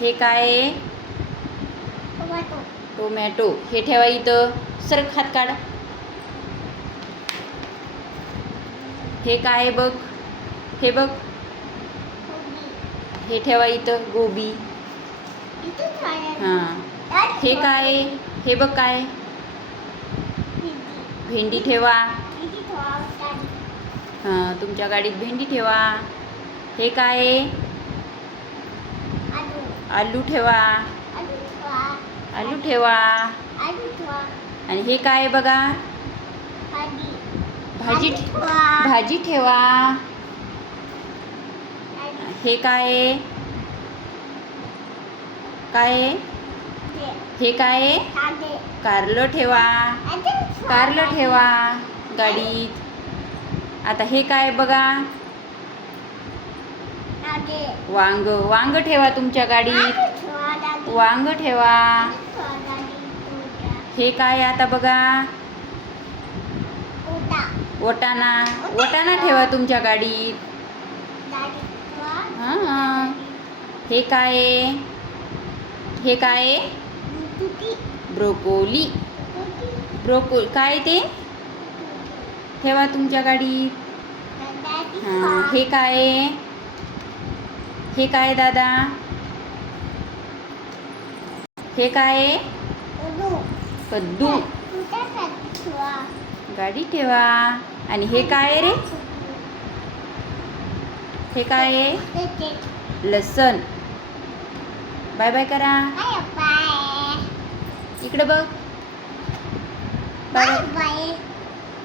हे काय आहे? टोमॅटो. हे ठेवा इथं. सरक हात काढ. हे काय आहे बघ? हे बघ. हे ठेवा इथं. गोबी. हां. हे काय आहे? हे बघ काय? भेंडी ठेवा. हां, तुमच्या गाडीत भेंडी ठेवा. हे काय आहे? आलू ठेवा. आलू ठेवा. आणि हे काय आहे बघा? भाजी ठेवा. हे काय आहे? काय आहे? हे काय आहे? कारलं ठेवा. कारलं ठेवा गाडीत. आता हे काय बघा? वांग. वांग ठेवा तुमच्या गाडीत. वांग ठेवा. हे काय आता बघा? वटाणा. वटाणा ठेवा तुमच्या गाडीत. हां. हे काय आहे? हे काय आहे? ब्रोकोली. काय ते? ठेवा तुमच्या गाडीत. हां. हे काय आहे? हे काय दादा? हे काय आहे? कद्दू. गाडी ठेवा. आणि हे काय आहे रे? हे काय आहे? लसण. बाय बाय करा. इकडे बघ. Bye bye.